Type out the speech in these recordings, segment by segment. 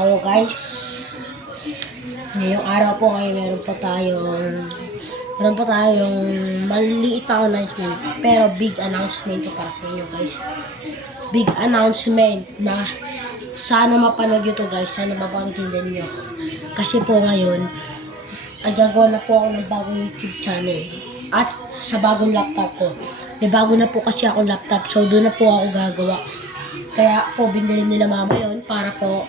So guys, ngayong araw po ngayon meron pa tayong maliit na announcement, pero big announcement to para sa inyo guys. Big announcement na sana mapanood nyo to guys, sana mapakindan nyo. Kasi po ngayon, ay gagawa na po ako ng bagong YouTube channel. At sa bagong laptop ko. May bago na po kasi akong laptop, so doon na po ako gagawa. Kaya po binili nila mama yun para po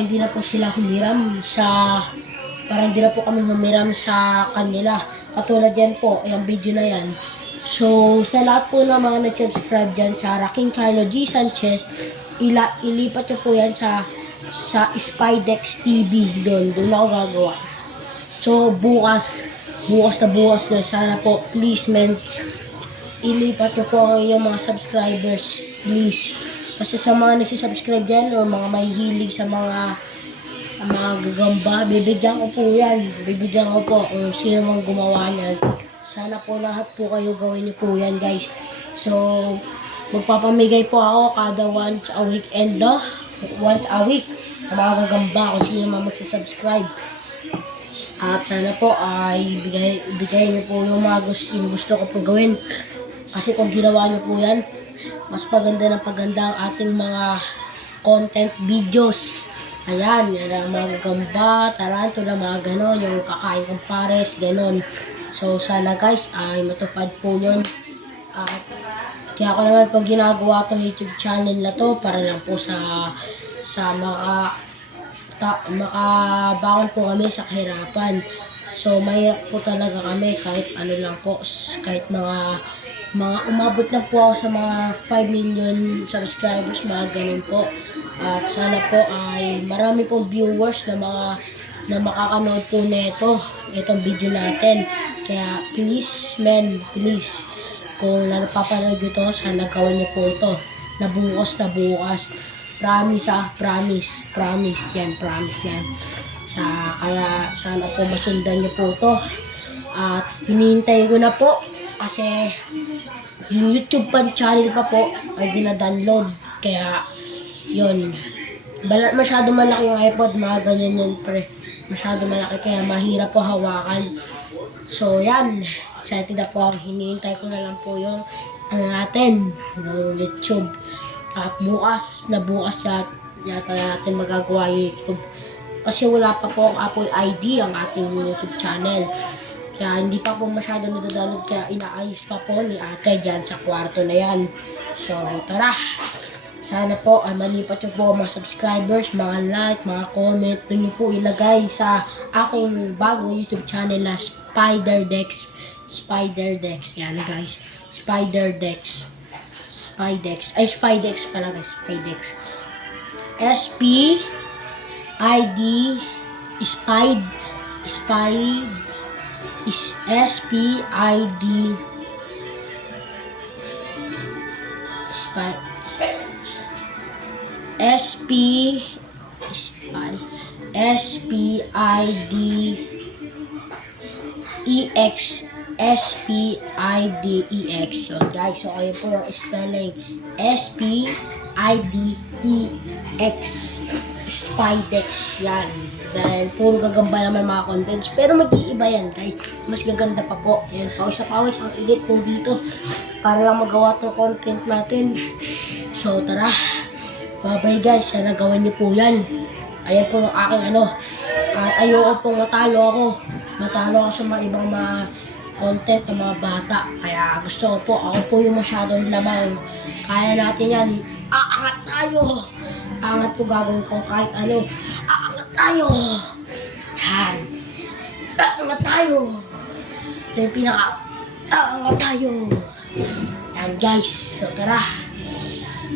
hindi na po sila humiram sa hindi na po kami humiram sa kanila. Katulad yan po, yung video na yan. So, sa lahat po ng mga nag-subscribe dyan sa Raking Carlo G. Sanchez, ilipat nyo po yan sa Spidex TV. Doon ako gagawa. So, bukas na sana po, please men, ilipat nyo po ang inyong mga subscribers, please. Kasi sa mga nagsisubscribe dyan o mga may hilig sa mga gagamba, bibigyan ko po yan. Bibigyan ko po kung sino mang gumawa niyan. Sana po lahat po kayo gawin niyo po yan guys. So, magpapamigay po ako kada once a week sa mga gagamba kung sino mang magsisubscribe. At sana po ay bigay niyo po yung mga gusto ko po gawin. Kasi kung ginawa niyo po yan, mas paganda ang ating mga content videos. Ayan, yan ang mga gagamba, tarantula, mga ganon, yung kakain kong pares, ganon. So, sana guys, ay matupad po yun. At kaya ako naman po ginagawa itong YouTube channel na to para lang po sa makabangon po kami sa kahirapan. So, mahirap po talaga kami kahit ano lang po, kahit mga umabot lang po ako sa mga 5 million subscribers, mga ganun po. At sana po ay marami pong viewers na makakanood po nito, itong video natin. Kaya please men, please, kung napapanood nyo to, sana gawin nyo po ito na bukas. Promise yan. Kaya sana po masundan nyo po ito. At hinihintay ko na po kasi yung YouTube channel pa po ay dinadownload. Kaya yun, masyado malaki yung iPod, mga ganyan yan pre. Masyado malaki kaya mahirap po hawakan. So yan, excited na po ako. Hinihintay ko na lang po yung yung YouTube. At bukas yata natin magagawa yung YouTube. Kasi wala pa po ang Apple ID ang ating YouTube channel. Kaya hindi pa po masyado nadadownload, kaya inaayos pa po ni ate dyan sa kwarto na yan. So tara, sana po ay malipat nyo po mga subscribers, mga like, mga comment. Doon nyo po ilagay sa aking bagong YouTube channel na Spidex. Yan guys, Spidex pala guys, Spidex. S-P-I-D S-P-I-D-E-X. So guys, so ayun po yung spelling, S-P-I-D-E-X, Spidex yan. Dahil puro gagamba naman mga contents, pero mag-iiba yan guys, mas gaganda pa po. Yan, pawis ang edit po dito para lang magawa itong content natin. So tara, bye guys, sana gawin niyo po yan. Ayan po yung aking at ayoko pong matalo ako sa mga ibang mga content ng mga bata. Kaya gusto ko po, ako po yung masyadong lamang. Kaya natin yan. Aangat tayo. Aangat ko, gagawin ko kahit ano. Aangat tayo. Yan. Aangat tayo. Ito yung aangat tayo. Yan guys. So tara.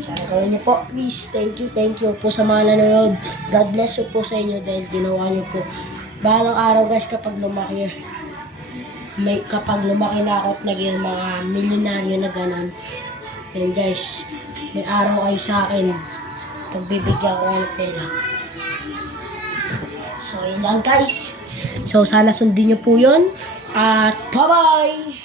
Sana gawin niyo po. Please. Thank you po sa mga nanonood. God bless you po sa inyo dahil ginawa niyo po. Balang araw guys, kapag lumaki na ako at naging mga milyonaryo na gano'n, then guys, may araw kayo sa akin, pagbibigyan ko ng pera. So yun lang guys. So sana sundin nyo po yun. At bye bye!